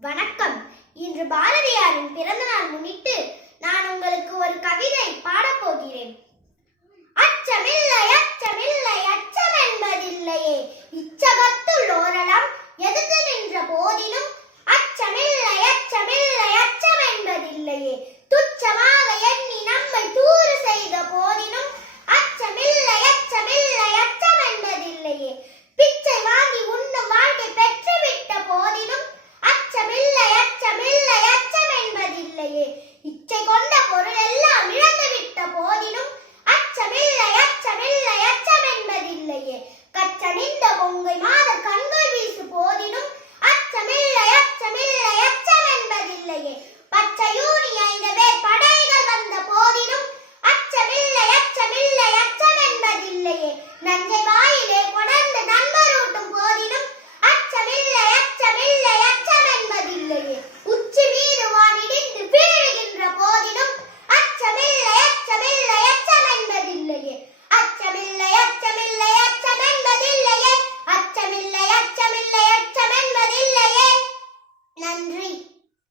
வணக்கம். இன்று பாரதியாரின் பிறந்த நாள் முன்னிட்டு நான் உங்களுக்கு ஒரு கவிதை பாடப் போகிறேன். அச்சமில்லை அச்சம் என்பதில்லையே இச்சகத்துள் ஓரளம் நின்ற போதிலும் அச்சமில்லை அச்சமில்லை அச்சம் என்பதில்லையே துச்சமாக எண்ணி நம்மை தூறு செய்த போதிலும் அச்சமில்லை அச்சமில்லை கொண்ட பொருள்